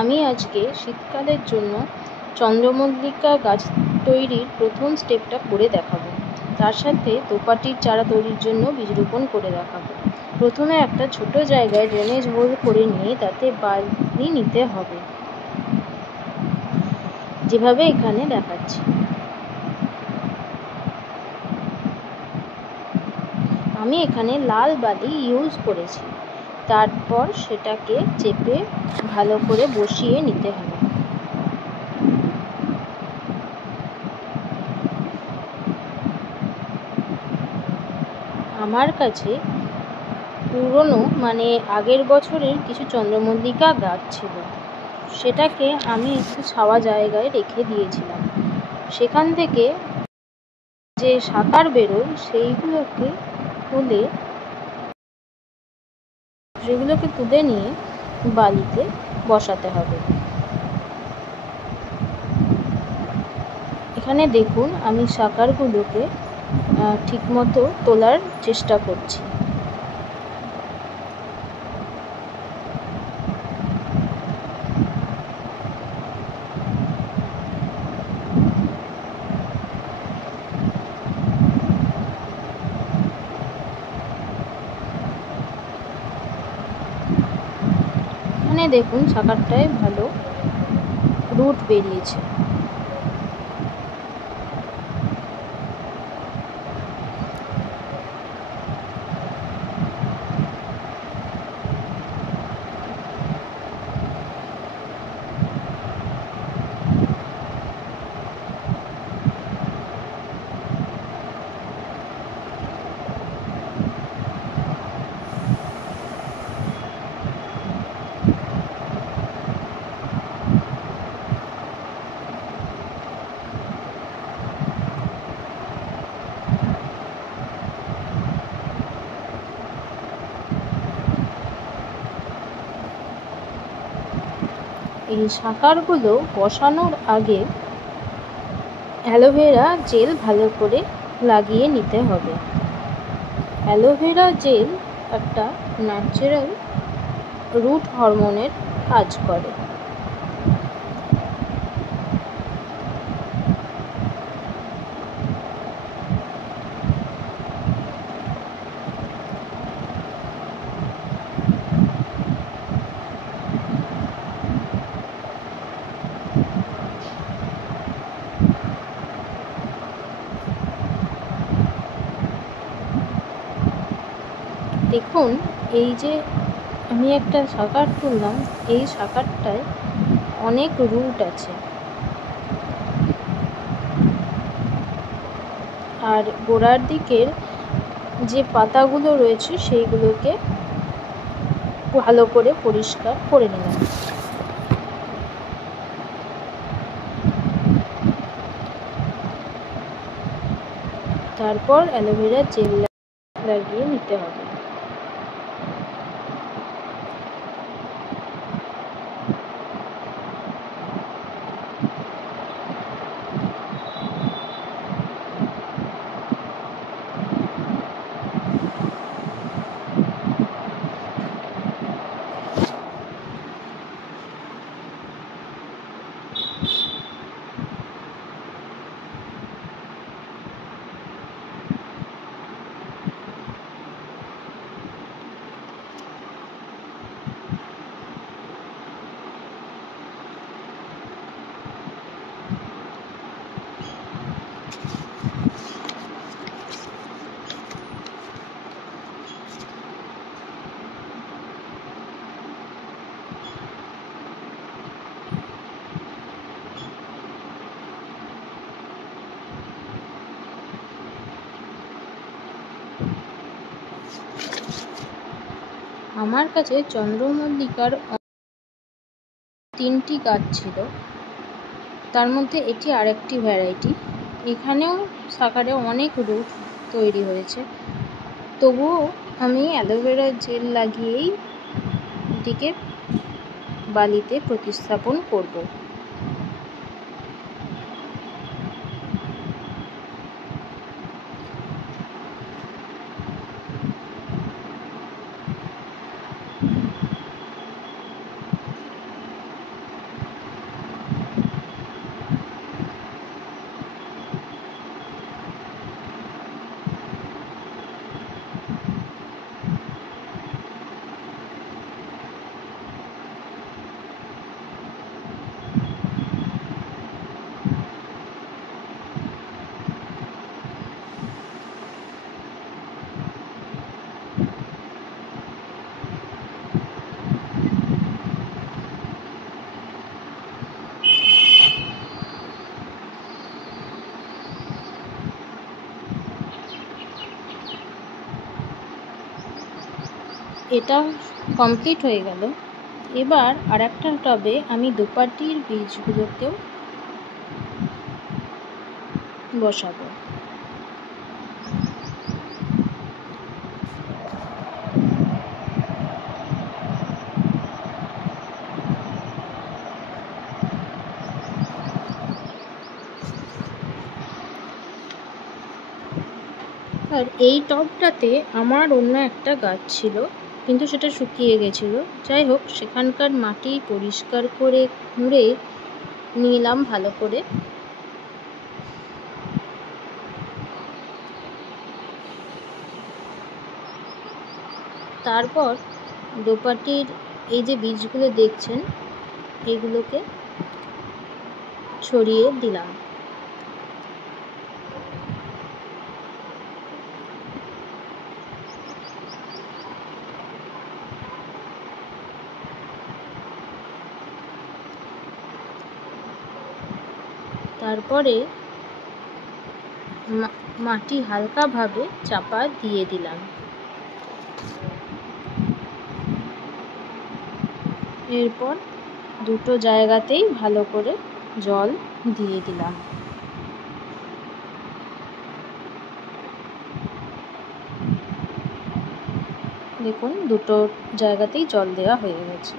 আমি আজকে শীতকালের জন্য চন্দ্রমল্লিকা গাছ তৈরির প্রথম স্টেপটা করে দেখাবো। তার সাথে দোপাটির চারা তৈরির জন্য বীজ রোপণ করে দেখাবো। প্রথমে একটা ছোট জায়গায় ড্রেনেজ হোল করে নিয়ে তাতে বালি নিতে হবে, যেভাবে এখানে দেখাচ্ছি। আমি এখানে লাল বালি ইউজ করেছি। তারপর সেটাকে চেপে ভালো করে বসিয়ে নিতে হবে। আমার কাছে পুরনো আগের বছরের কিছু চন্দ্রমল্লিকা গাছ ছিল, সেটাকে আমি একটু ছাওয়া জায়গায় রেখে দিয়েছিলাম। সেখান থেকে যে শাখা বেরোয় সেগুলোকে তুলে নিয়ে বালিতে বসাতে হবে। এখানে দেখুন, আমি শাখাগুলোকে ঠিকমতো তোলার চেষ্টা করছি। এখানে দেখুন, শাখাটায় ভালো রুট বেরিয়েছে। এই শাখাগুলো বসানোর আগে অ্যালোভেরা জেল ভালো করে লাগিয়ে নিতে হবে। অ্যালোভেরা জেল একটা ন্যাচারাল রুট হরমোনের কাজ করে। দেখুন, এই যে আমি একটা শাখা তুললাম, এই শাখাটায় অনেক রুট আছে, আর গোড়ার দিকের যে পাতাগুলো রয়েছে সেইগুলোকে ভালো করে পরিষ্কার করে নিলাম। তারপর অ্যালোভেরা জেল লাগিয়ে নিতে হবে। আমার কাছে চন্দ্রমল্লিকার 3টি গাছ ছিল, তার মধ্যে এটি আরেকটি ভ্যারাইটি। এখানেও শাখারে অনেক রুট তৈরি হয়েছে, তবুও আমি অ্যালোভেরা জেল লাগিয়েই এটিকে বালিতে প্রতিস্থাপন করব। এটা কমপ্লিট হয়ে গেল। এবার আর একটা টবে আমি দোপাটির বীজগুলোকেও বসাবো। আর এই টবটাতে আমার অন্য একটা গাছ ছিল, কিন্তু সেটা শুকিয়ে গেছিলো। যাই হোক, সেখানকার মাটি পরিষ্কার করে খুঁড়ে নিলাম ভালো করে। তারপর দোপাটির এই যে বীজগুলো দেখছেন, এগুলোকে ছড়িয়ে দিলাম। তারপরে মাটি হালকাভাবে চাপা দিয়ে দিলাম। এরপর দুটো জায়গাতেই ভালো করে জল দিয়ে দিলাম। দেখুন, দুটো জায়গাতেই জল দেওয়া হয়ে গেছে।